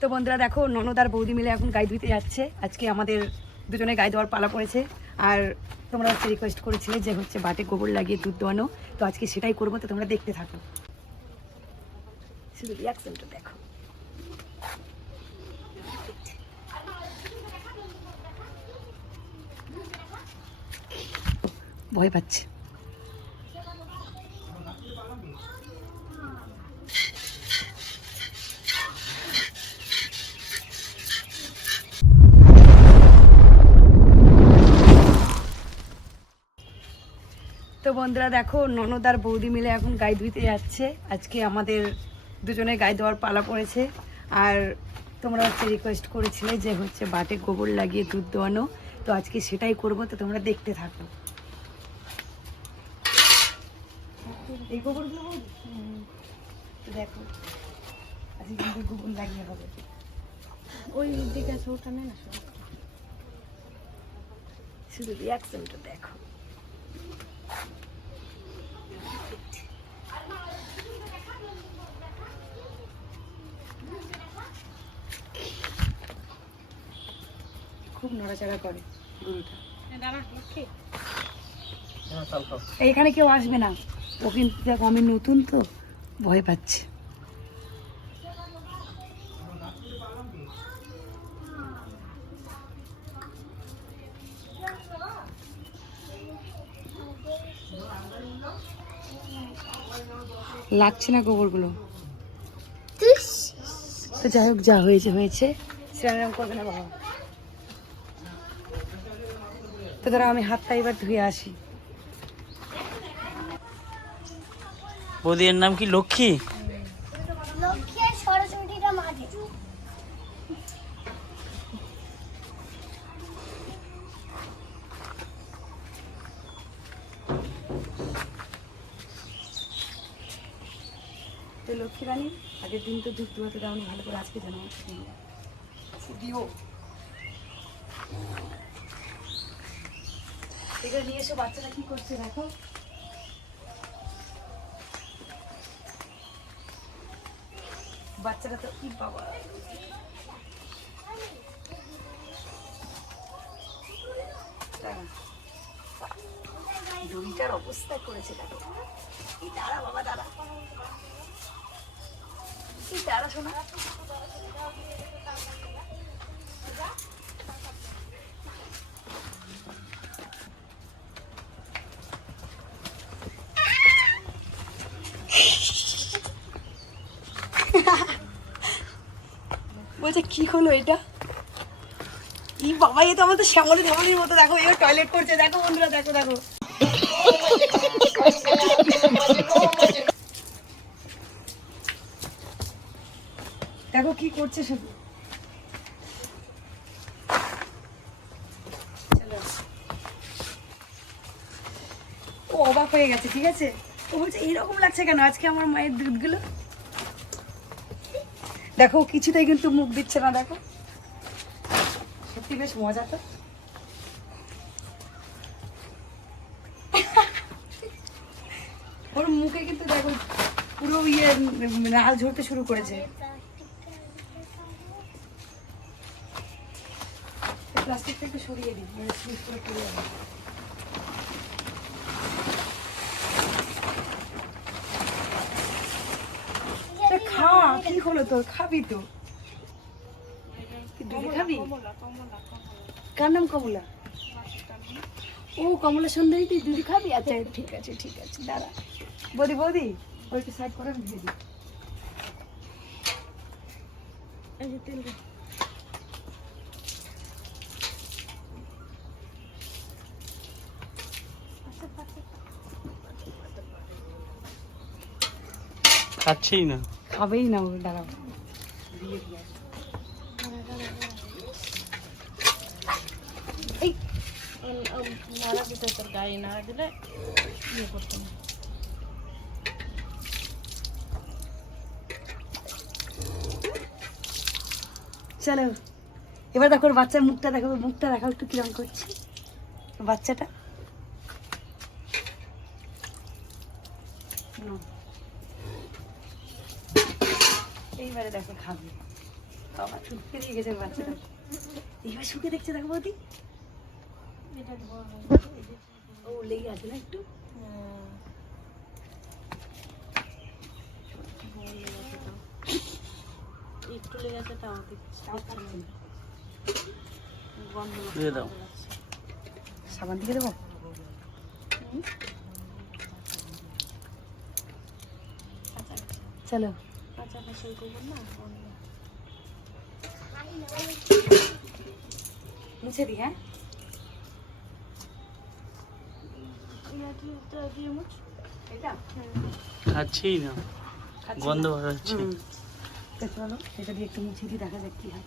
তো বন্ধুরা দেখো, ননদ আর বৌদি মিলে এখন গায়ে ধুইতে যাচ্ছে। আজকে আমাদের দুজনে গায়ে দেওয়ার পালা পড়েছে। আর তোমরা হচ্ছে রিকোয়েস্ট করেছিলে যে হচ্ছে বাটে গোবর লাগিয়ে দুধ দোয়ানো, তো আজকে সেটাই করবো। তো তোমরা দেখতে থাকো, শুধু রিয়াকশনটা দেখো। ভয় পাচ্ছে। তো বন্ধুরা দেখো, ননদ আর বৌদি মিলে এখন গায়ে ধুইতে যাচ্ছে। আজকে আমাদের দুজনে গায়ে দেওয়ার পালা পড়েছে। আর তোমরা হচ্ছে রিকোয়েস্ট করেছিলে যে হচ্ছে বাটে গোবর লাগিয়ে দুধ দোয়ানো, তো আজকে সেটাই করবো। তো তোমরা দেখতে থাকো। এই গোবরগুলো দেখো, আজকে কিন্তু গোবর লাগিয়ে হবে। ওই দিকে আছে, ওটা নেই না, শুধু রিয়াকশনটা দেখো। খুব নড়াচড়া করে গরুটা। এইখানে কেউ আসবে না, ও কিন্তু দেখো আমি নতুন তো ভয় পাচ্ছে। লাগছে না গোবরগুলো, তো যাই হোক, যা হয়েছে হয়েছে, সেরকম করবে না বাবা। তো ধরো আমি হাতটা এবার ধুয়ে আসি। বৌদির নাম কি? লক্ষ্মী। তো লক্ষ্মী রানী, আগের দিন তো দুধ দুয়াতে দাও ভালো করে, আজকে জানো দিও। এগুলো নিয়ে এসো, বাচ্চারা কি করছে দেখো। বাচ্চারা তো কি বাবা, দড়িটার অবস্থা করেছে দেখো। এই দাঁড়া বাবা, দাঁড়া, এই দাঁড়া শোনা। বলছে কি হলো এটা? ই বাবা, এ তো আমাদের শ্যামলি ধামলির মতো। দেখো, এও টয়লেট করছে। দেখো বন্ধুরা, দেখো দেখো। দেখো কি করছে শুধু। ও অবাক হয়ে গেছে, ঠিক আছে। ও বলছে এইরকম লাগছে কেন আজকে আমার মায়ের দুধগুলো। দেখো কিছুতেই কিন্তু মুখ দিচ্ছে না। দেখো, সত্যি বেশ মজা তো। ওর মুখে কিন্তু দেখো পুরো লাল ঝরতে শুরু করেছে। প্লাস্টিকটা একটু সরিয়ে দিই, স্লিপ করে পড়ে যাবে। খা, কি হলো তোর? খাবি তো, খাবি। কার নাম কমলা? ও কমলা সুন্দরী, তুই দুধ খাবি? আচ্ছা ঠিক আছে ঠিক আছে, দাঁড়া। বৌদি বৌদি, ওইটা সাইড করে দিয়ে দিই। খাচ্ছেই না, খাবেই না ও, দাঁড়াও দিয়ে দিয়ে। এই নাড়া দিতে, তোর গায়ে নাড়া দিলে ইয়ে করতো না। চলো এবার দেখো বাচ্চার মুখটা দেখো, মুখটা দেখাও একটু কিরম করছে বাচ্চাটা। এইবারে দেখো খাবে। বাবা চুপ পেরিয়ে গেছে বাচ্চাটা। এইবার শুকে দেখছে দেখো বৌদি। এটা ধরো। ও লেগে আছে না একটু। একটু লেগেছে তাও দিচ্ছে গন্ধ দিয়ে দাও। সাবান দিয়ে দেবো। চলো কাঁচা ফসল করবো না গন্ধ। মুছে দিই। হ্যাঁ এটা দিয়ে মুছ। এটা খাচ্ছেই না, খাচ্ছি গন্ধ না। বেরোচ্ছে। হুম। তো চলো এটা দিয়ে একটু মুছে দিই, দেখা যাক কি হয়।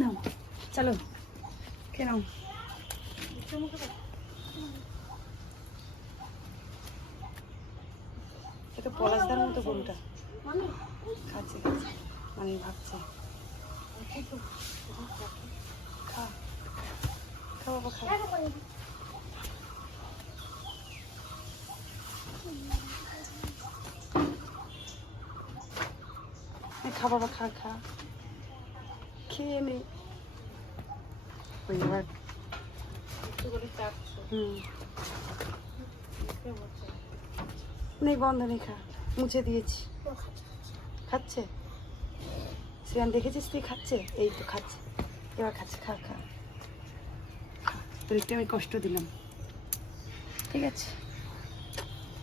নাও চলো খেয়ে নাও। এটা পলাশদার মতো গরুটা খাচ্ছে খাচ্ছে, মানে ভাবছে। খা খা বাবা খা। খা বাবা খা খা, খেয়ে নে। ওই এবার একটু করে চাপছো। নেই বন্ধ নেই, খা। মুছে দিয়েছি। খাচ্ছে শ্রেয়ান, দেখেছিস তুই খাচ্ছে? এই তো খাচ্ছে, এবার খাচ্ছে। খা খা, তোর একটু আমি কষ্ট দিলাম, ঠিক আছে?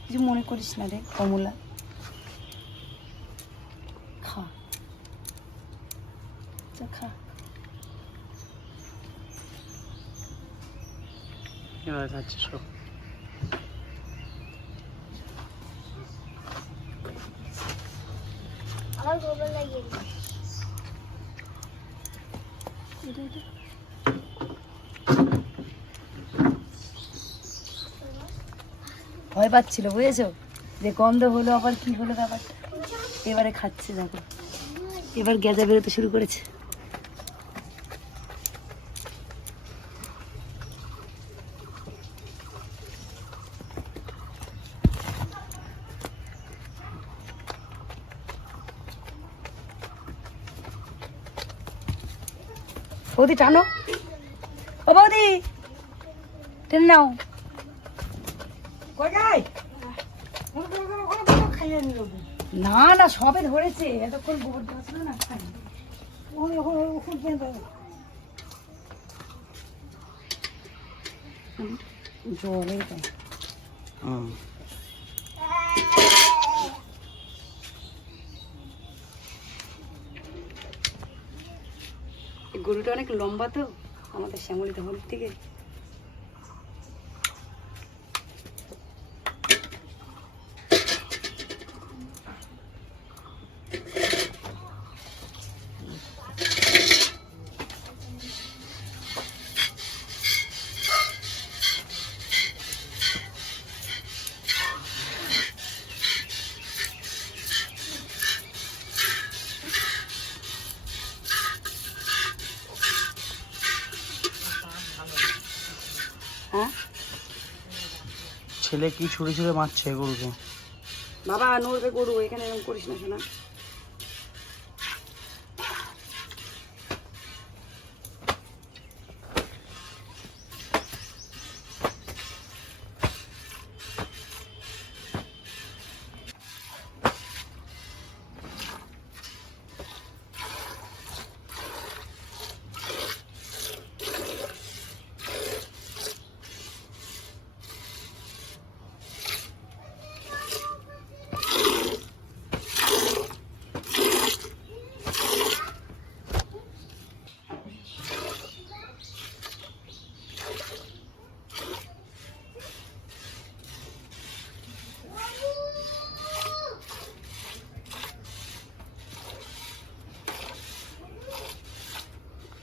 কিছু মনে করিস না রে কমলা, খা যা খা। এবার খাচ্ছে সব। আবার গোবর লাগিয়ে ভয় পাচ্ছিল বুঝেছো, যে গন্ধ হলো আবার কি হলো ব্যাপারটা। এবারে খাচ্ছে দেখো, এবার গেজা বেরোতে শুরু করেছে। বৌদি টানো, ও বৌদি টেনে নাও। না না সবে ধরেছে, এতক্ষণ গোবর দেওয়া ছিল না। জলে হুম। গরুটা অনেক লম্বা তো আমাদের শ্যামলী তখন থেকে। হ্যাঁ ছেলে কি ছুঁড়ে ছুঁড়ে মারছে গরুকে। বাবা নড়বে গরু, এখানে এরকম করিস না শোনা।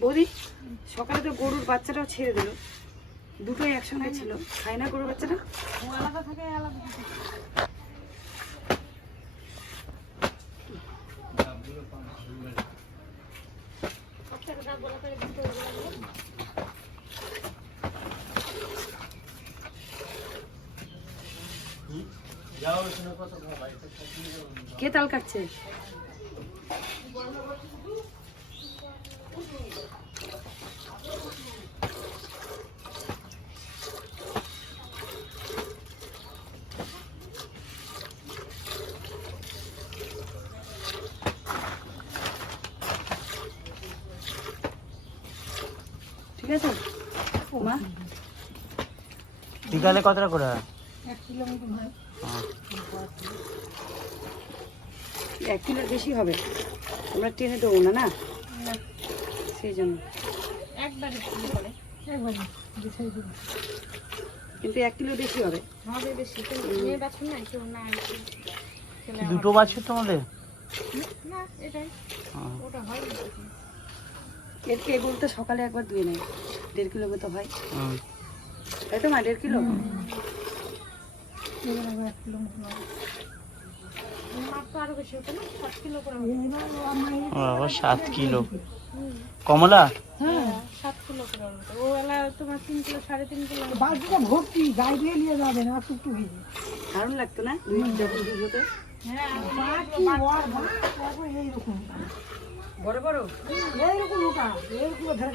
বৌদি সকালে তো গরুর বাচ্চাটাও ছেড়ে দিল, দুটোই একসঙ্গে ছিল, খায় না গরুর বাচ্চাটা? আলাদা থাকে আলাদা থাকে। যাও, কে তাল কাটছে? ঠিক আছে মা, বিকালে কতটা করে হয়? 1 কিলো মতন হয়। হ্যাঁ। 1 কিলোর বেশি হবে, আমরা টেনে দেবো না না, সেই জন্য একবারে কি করে কিন্তু 1 কিলো বেশি হবে। হবে বেশি তো মেয়ে বাছুর না কেউ না একটু খেলে দুটো বাছুর তোমাদের? না এটাই হ্যাঁ। ওটা হয় না এগুলো তো সকালে একবার ধুয়ে নেয়, 1.5 কিলো মতো হয়, হুম। তাই তো মা? 1.5 কিলো। মাপ তো আরো বেশি হতো না 7 কিলো করে বাবা 7 কিলো। কমলা? হ্যাঁ 7 কিলো করে হতো ও এলা তোমার 3 কিলো 3.5 কিলো দারুণ লাগতো না যখন দুধ হতো, হ্যাঁ বড় বড়।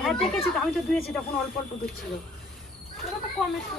হ্যাঁ দেখেছি তো, আমি তো ধুয়েছি তখন অল্প অল্প দুধ ছিল। ওটা তো কম একটু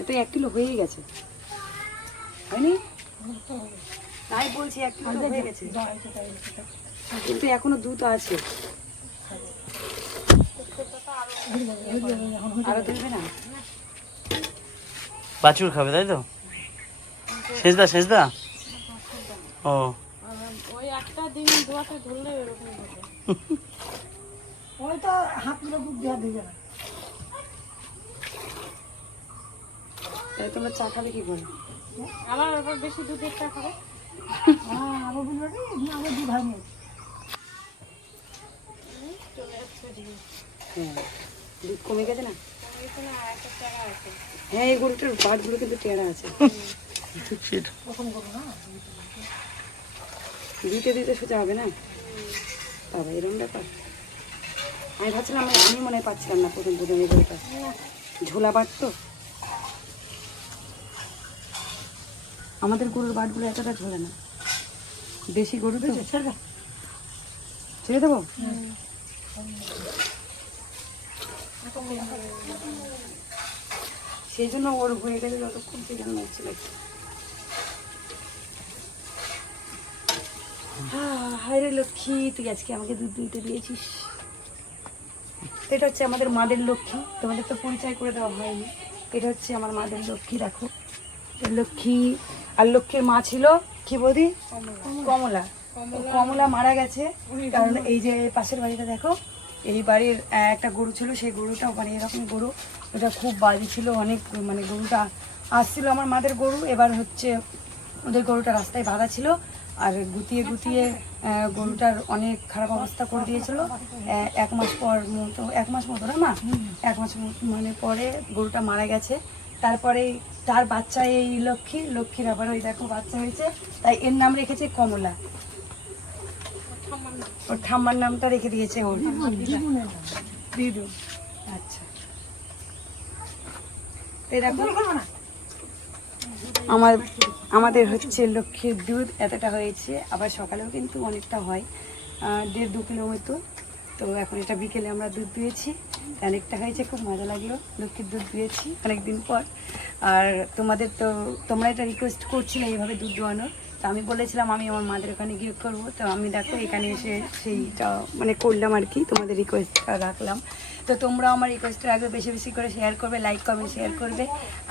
এতো 1 কিলো হয়েই গেছে, হয়নি? তাই বলছি 1 কিলো তো হয়ে গেছে, কিন্তু এখনো দুধ আছে। আরো দেবে না? বাছুর খাবে তাই তো? সেজদা সেজদা। ও ওই একটা দিন দোয়াতে ধরলে এরকম হবে তাই তোমরা চা খাবে কি করে? আবার আবার বেশি দুধের চা খাবে চলে যাচ্ছে ডিম হ্যাঁ, দুধ কমে গেছে না? এখানে আর একটা চারা আছে হ্যাঁ, এই গরুটার বাটগুলো কিন্তু টেরা আছে। সেটা। দিতে দিতে সোজা হবে না বাবা, এরকম ব্যাপার। আমি ভাবছিলাম আমি মনে হয় পাচ্ছিলাম না প্রথম এই গরুটা, ঝোলা বাট তো। আমাদের গরুর বাটগুলো এতটা ঝোলে না, বেশি গরু তো। ছেড়ে দেবো? সেই জন্য ওর হয়ে গেলে যতক্ষণ সেখানে হচ্ছিল। হায় রে লক্ষ্মী, তুই আজকে আমাকে দুধ দিতে দিয়েছিস। এটা হচ্ছে আমাদের মাদের লক্ষ্মী, তোমাদের তো পরিচয় করে দেওয়া হয়নি। এটা হচ্ছে আমার মাদের লক্ষ্মী, দেখো লক্ষ্মী। আর লক্ষ্মীর মা ছিল কি বৌদি? কমলা। কমলা মারা গেছে, কারণ এই যে পাশের বাড়িটা দেখো, এই বাড়ির একটা গরু ছিল, সেই গরুটা মানে এরকম গরু, ওটা খুব বাজে ছিল অনেক, মানে গরুটা আসছিল আমার মাদের গরু, এবার হচ্ছে ওদের গরুটা রাস্তায় বাঁধা ছিল, আর গুতিয়ে গুতিয়ে গরুটার অনেক খারাপ অবস্থা করে দিয়েছিল। 1 মাস পর মতো, 1 মাস মতো না মা, 1 মাস মানে পরে গরুটা মারা গেছে। তারপরে তার বাচ্চা এই লক্ষ্মীর আবার ওই দেখো বাচ্চা হয়েছে, তাই এর নাম রেখেছে কমলা। ওর ঠাম্মার নামটা রেখে দিয়েছে ওর দিদু। আচ্ছা, এই দেখো আমাদের হচ্ছে লক্ষ্মীর দুধ এতটা হয়েছে, আবার সকালেও কিন্তু অনেকটা হয়, 1.5-2 কিলো মতো। তো এখন এটা বিকেলে আমরা দুধ দুয়েছি, অনেকটা হয়েছে, খুব মজা লাগলো। লক্ষ্মীর দুধ দুয়েছি অনেকদিন পর। আর তোমরা এটা রিকোয়েস্ট করছিলে এইভাবে দুধ দোয়ানোর, তো আমি বলেছিলাম আমি আমার মাদের ওখানে গিয়ে করবো। তো আমি দেখো এখানে এসে সেইটা মানে করলাম আর কি, তোমাদের রিকোয়েস্টটা রাখলাম। তো তোমরা আমার রিকোয়েস্টের আগে বেশি বেশি করে শেয়ার করবে, লাইক কমেন্ট শেয়ার করবে,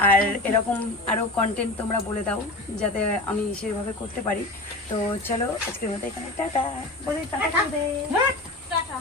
আর এরকম আরও কন্টেন্ট তোমরা বলে দাও যাতে আমি সেভাবে করতে পারি। তো চলো আজকের মতো এখানে টাটা বলে টাটা করে দে। টাটা